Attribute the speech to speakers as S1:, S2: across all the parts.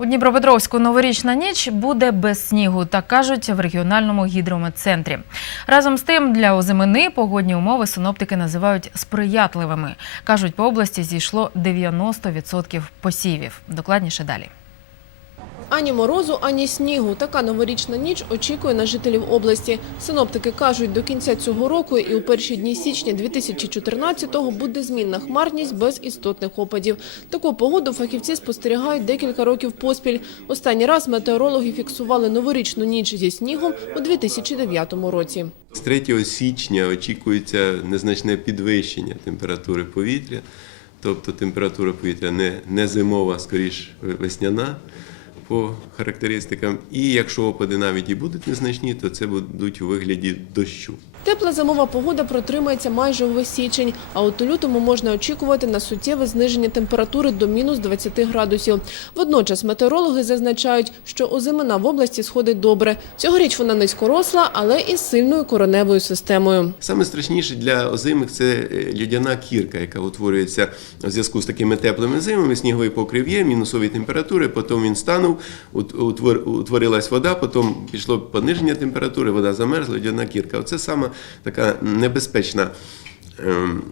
S1: У Дніпропетровську новорічна ніч буде без снігу, так кажуть в регіональному гідрометцентрі. Разом з тим, для озимини погодні умови синоптики називають сприятливими. Кажуть, по області зійшло 90% посівів. Докладніше далі.
S2: Ані морозу, ані снігу. Така новорічна ніч очікує на жителів області. Синоптики кажуть, до кінця цього року і у перші дні січня 2014-го буде змінна хмарність без істотних опадів. Таку погоду фахівці спостерігають декілька років поспіль. Останній раз метеорологи фіксували новорічну ніч зі снігом у 2009 році.
S3: З 3 січня очікується незначне підвищення температури повітря, тобто температура повітря не, не зимова, скоріш весняна по характеристикам. І якщо опади навіть і будуть незначні, то це будуть у вигляді дощу.
S2: Тепла зимова погода протримається майже увесь січень, а от у лютому можна очікувати на суттєве зниження температури до мінус 20 градусів. Водночас метеорологи зазначають, що озимина в області сходить добре. Цьогоріч вона низькоросла, але із сильною короневою системою.
S3: Саме страшніше для озимих це е, льодяна кірка, яка утворюється в зв'язку з такими теплими зимами. Сніговий покрив є, мінусові температури, потім він станув, утворилась вода, потім пішло пониження температури, вода замерзла, льодяна кірка. Оце саме така небезпечна. ем,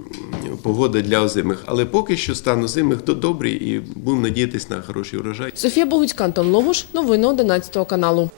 S3: Погода для озимих, але поки що стан озимих то добрий і будемо надіятися на хороший урожай.
S2: Софія Богуцька, Антон Логуш, новини 11 каналу.